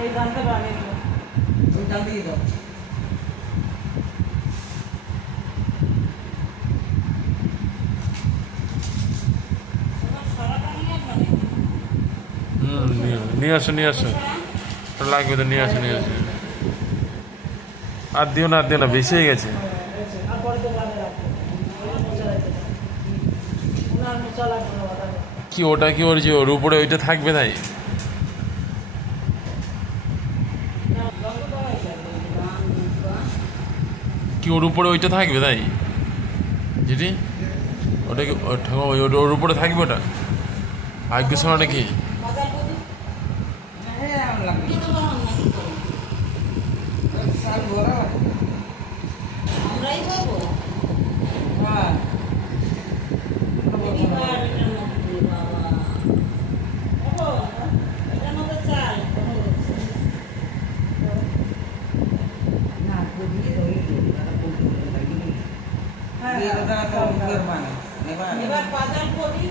এই ধানটা বানিয়ে দিল ওই ডাল দিয়ে দাও। নিয়ে আসো লাগবে তো নিয়ে আসো আর দিও না বেশি হয়ে গেছে। আর পরে তো বানিয়ে রাখবো মোচা রাখতে ওনার মোচা লাগবে না বাবা কি ওটা কি ওর যে ওর উপরে ওইটা থাকবে তাই কি ওর উপরে ওইটা থাকবে তাই যেটি ওটা কি ওর উপরে থাকবে ওটা আগে সময় নাকি হ্যাঁ আমার লাগবে সাল ভরা আমরাই খাবো হ্যাঁ এটার মধ্যে চাল না দিয়ে দাও এই দাদা বলতে লাগবে দিয়ে দাদা তো উপর মানে এবার বাজার করি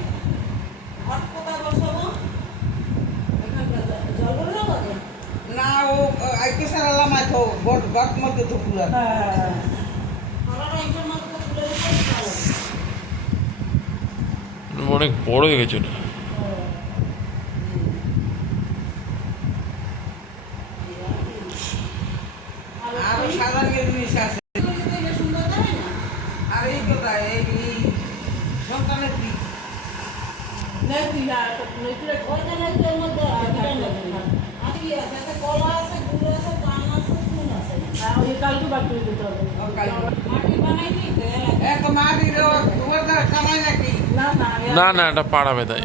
হট পোকা বসাবো এখানকার জল ভরলেও বাজে না ও আইকে সারালা মাথো বট বট মধ্যে তো পুরা হ্যাঁ আমার এইটার মধ্যে তুলে দিতে পারো অনেক বড় হয়ে গেছে ওটা আর সাদা জিনিস আছে সুন্দর দেয় না আর এই কথা এই সন্তানের কি নেই না নেই ওইটা নাকি এর মধ্যে আর কি আছে একটা কলা আছে গুড় আছে কান আছে চুন আছে ওই কালকে বাদ করে দিতে হবে মাটি বানাইনি তো এত মাটি দেওয়া তোমার দ্বারা কামাই নাকি না এটা পাড়াবে তাই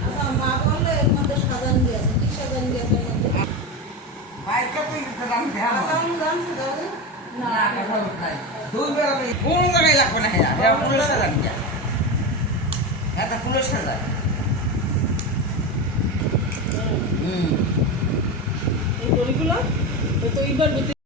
আচ্ছা মা বললে এর মধ্যে সাজান দিয়েছে কি সাজান দিয়েছে এর মধ্যে বাইরে তুই দাম দেয়া আসাম জানছে দাদা না কথা নাই দুই বেলা কোন জায়গায় লাগবে না হ্যাঁ হ্যাঁ পুরো সাজান যা এটা পুরো সাজায় এই দড়িগুলো তো এইবার